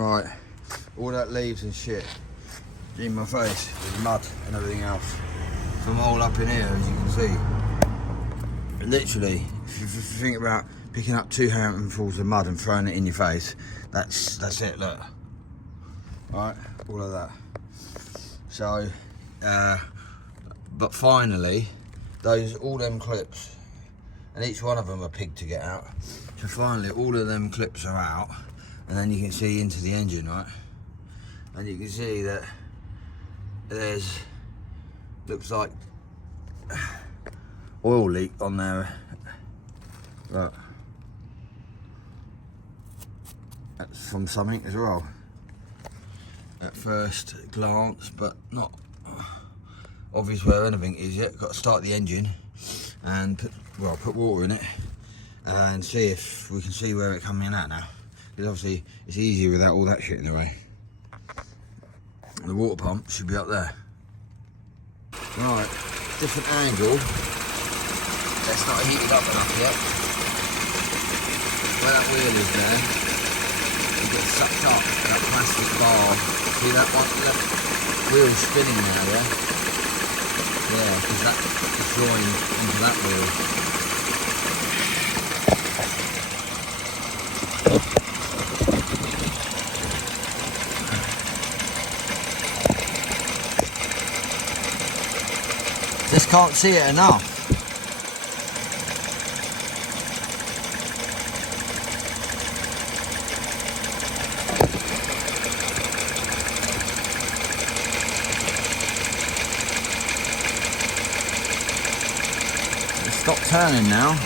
Right, all that leaves and shit in my face with mud and everything else from all up in here, as you can see. Literally, if you think about picking up 2 handfuls of mud and throwing it in your face, that's it, look. Right, all of that. So, but finally, all them clips, and each one of them are pig to get out. So finally, all of them clips are out, and then you can see into the engine, right? And you can see that looks like oil leak on there. Look, that's from something as well. At first glance, but not obvious where anything is yet. Got to start the engine and put water in it and see if we can see where it's coming out now. Because obviously it's easier without all that shit in the way. The water pump should be up there. Right, different angle. That's not heated up enough yet. Where that wheel is there, it gets sucked up, that plastic bar. See that one? That wheel's spinning now, yeah? Yeah, because that is joined into that wheel. Just can't see it enough. Stop turning now.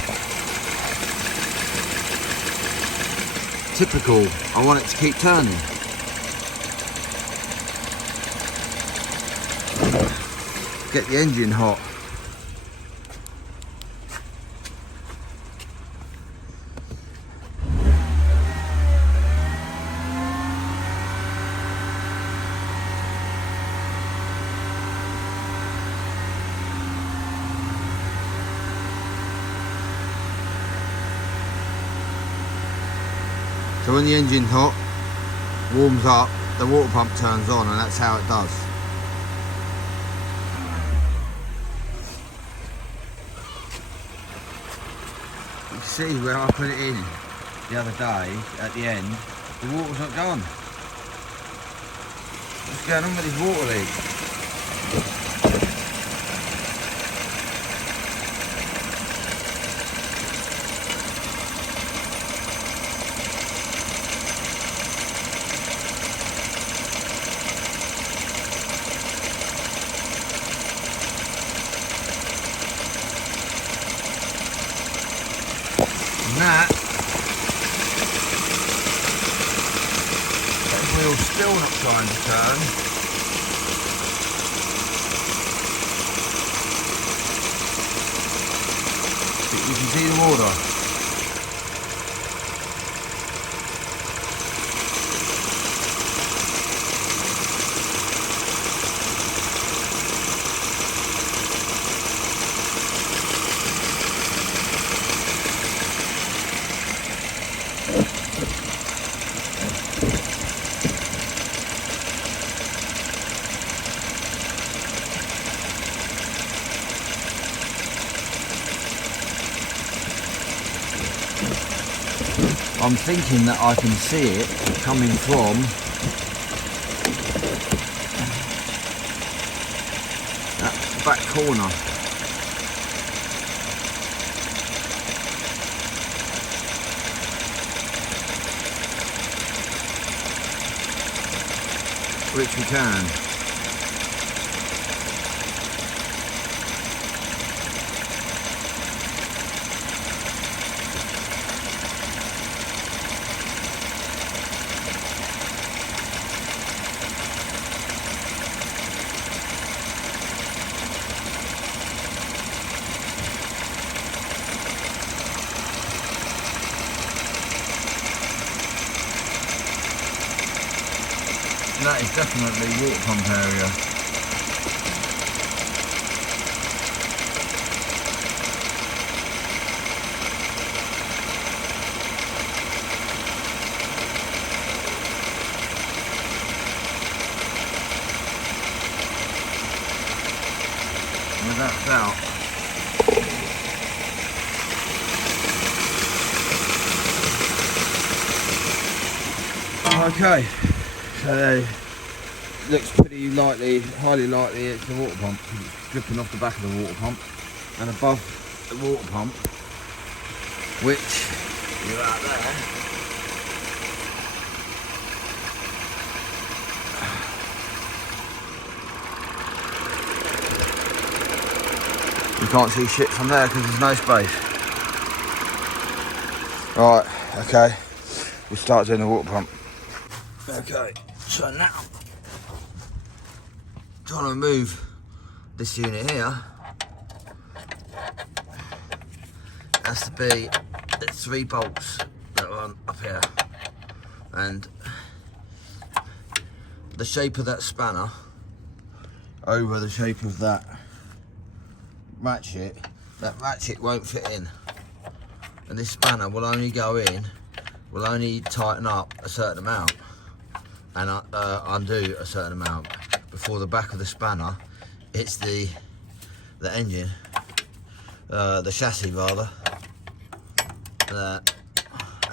Typical, I want it to keep turning. Get the engine hot. So when the engine's hot, warms up, the water pump turns on, and that's how it does. You can see where I put it in the other day, at the end, the water's not gone. What's going on with this water leak? That wheel's still not trying to turn. But you can see the water. I'm thinking that I can see it coming from that back corner. Which we can. That is definitely water pump area. that's out. Okay, so looks pretty likely, highly likely it's the water pump. It's dripping off the back of the water pump and above the water pump, which you're out there. You can't see shit from there because there's no space. Right, okay, we'll start doing the water pump. Okay, so now, trying to remove this unit here, has to be the 3 bolts that are on up here, and the shape of that spanner over the shape of that ratchet won't fit in, and this spanner will only go in, will only tighten up a certain amount and undo a certain amount before the back of the spanner hits the engine, the chassis rather,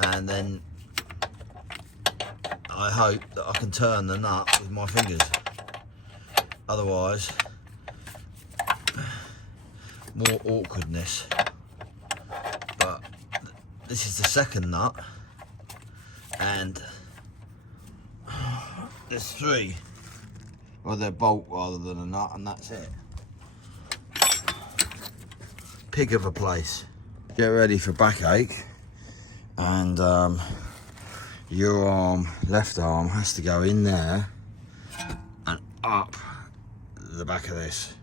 and then I hope that I can turn the nut with my fingers. Otherwise, more awkwardness. But this is the second nut, and there's 3. Well, they're bolt rather than a nut, and that's it. Pig of a place. Get ready for backache, and your arm, left arm, has to go in there and up the back of this,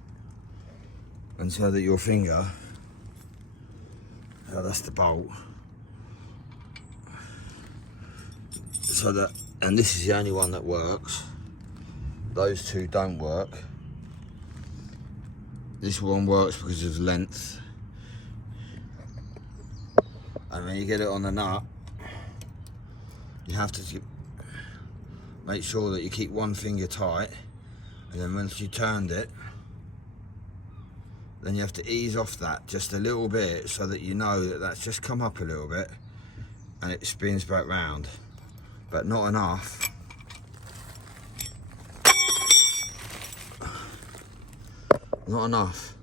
and so that your finger, that's the bolt, so that, and this is the only one that works. Those 2 don't work. This one works because of length. And when you get it on the nut, you have to make sure that you keep one finger tight, and then once you turned it, then you have to ease off that just a little bit, so that you know that that's just come up a little bit and it spins back round, but not enough. Not enough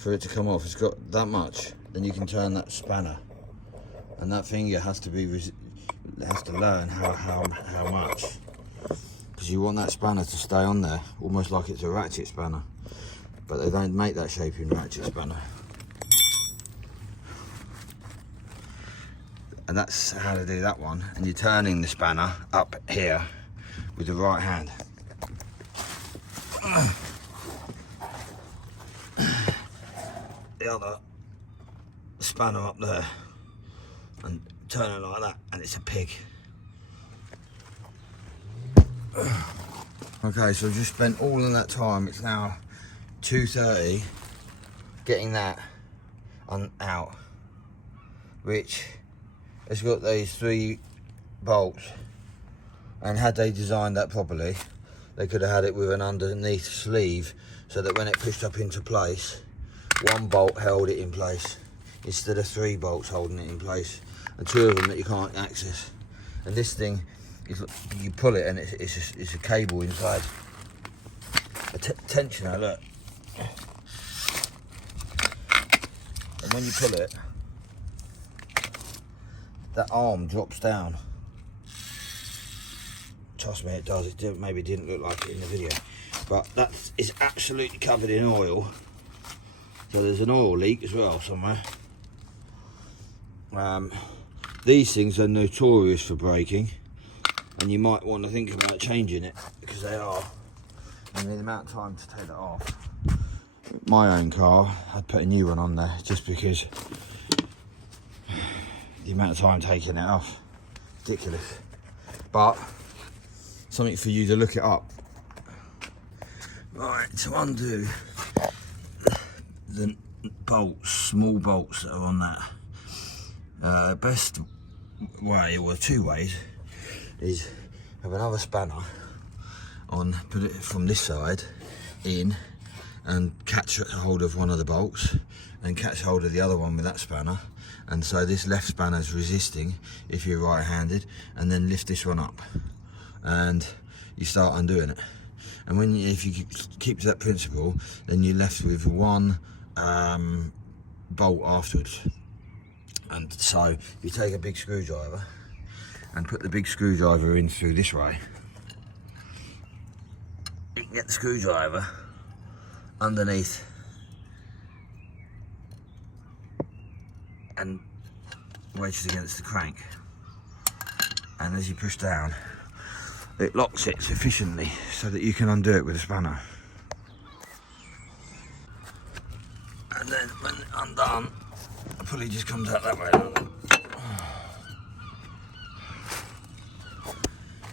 for it to come off. It's got that much, then you can turn that spanner, and that finger has to learn how much, because you want that spanner to stay on there, almost like it's a ratchet spanner, but they don't make that shape in ratchet spanner. And that's how to do that one. And you're turning the spanner up here with the right hand. The other spanner up there, and turn it like that, and it's a pig. Okay, so I've just spent all of that time, it's now 2:30, getting that out, which has got these 3 bolts, and had they designed that properly, they could have had it with an underneath sleeve, so that when it pushed up into place, 1 bolt held it in place instead of 3 bolts holding it in place, and 2 of them that you can't access. And this thing, you pull it and it's a cable inside, a tensioner, look. And when you pull it, that arm drops down. Trust me, it does. It maybe didn't look like it in the video, but that is absolutely covered in oil. So there's an oil leak as well somewhere. These things are notorious for breaking, and you might want to think about changing it, because they are. And the amount of time to take that off. My own car, I'd put a new one on there just because the amount of time taking it off, ridiculous. But something for you to look it up. Right, to undo the bolts, small bolts that are on that, best way, or 2 ways, is have another spanner on, put it from this side in, and catch hold of one of the bolts and catch hold of the other one with that spanner, and so this left spanner is resisting if you're right-handed, and then lift this one up and you start undoing it. And if you keep to that principle, then you're left with one bolt afterwards. And so you take a big screwdriver and put the big screwdriver in through this way. You can get the screwdriver underneath and wedged against the crank, and as you push down it locks it sufficiently so that you can undo it with a spanner. And then when undone, the pulley just comes out that way. You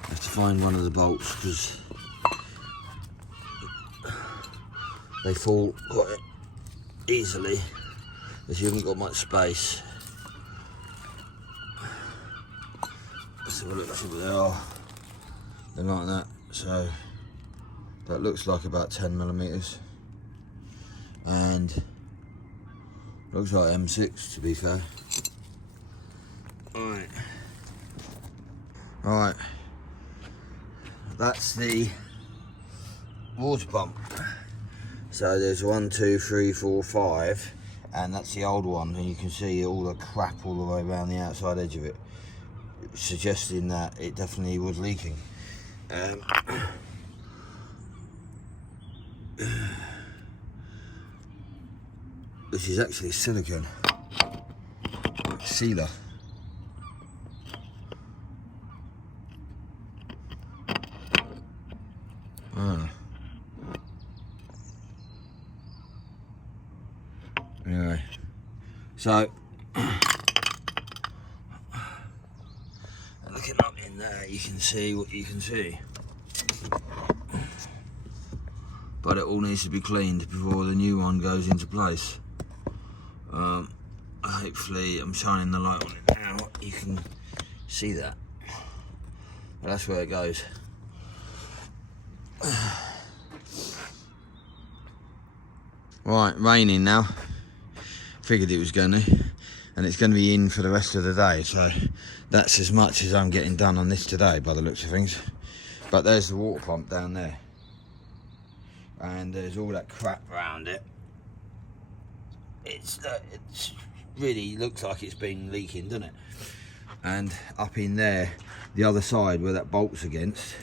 have to find one of the bolts because they fall quite easily as you haven't got much space. Let's have a look, see what they are. They're like that, so that looks like about 10 millimeters, and looks like M6 to be fair. Alright, that's the water pump. So there's 1, 2, 3, 4, 5, and that's the old one, and you can see all the crap all the way around the outside edge of it, suggesting that it definitely was leaking. Which is actually silicone sealer. Anyway, so looking up in there, you can see what you can see, but it all needs to be cleaned before the new one goes into place. Hopefully I'm shining the light on it now, you can see that, but that's where it goes. Right, raining now. Figured it was going to, and it's going to be in for the rest of the day, so that's as much as I'm getting done on this today by the looks of things. But there's the water pump down there, and there's all that crap around it. It's really looks like it's been leaking, doesn't it? And up in there, the other side where that bolt's against,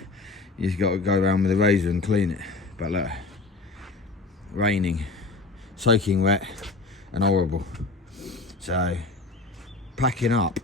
you've got to go around with a razor and clean it. But look, raining, soaking wet and horrible. So packing up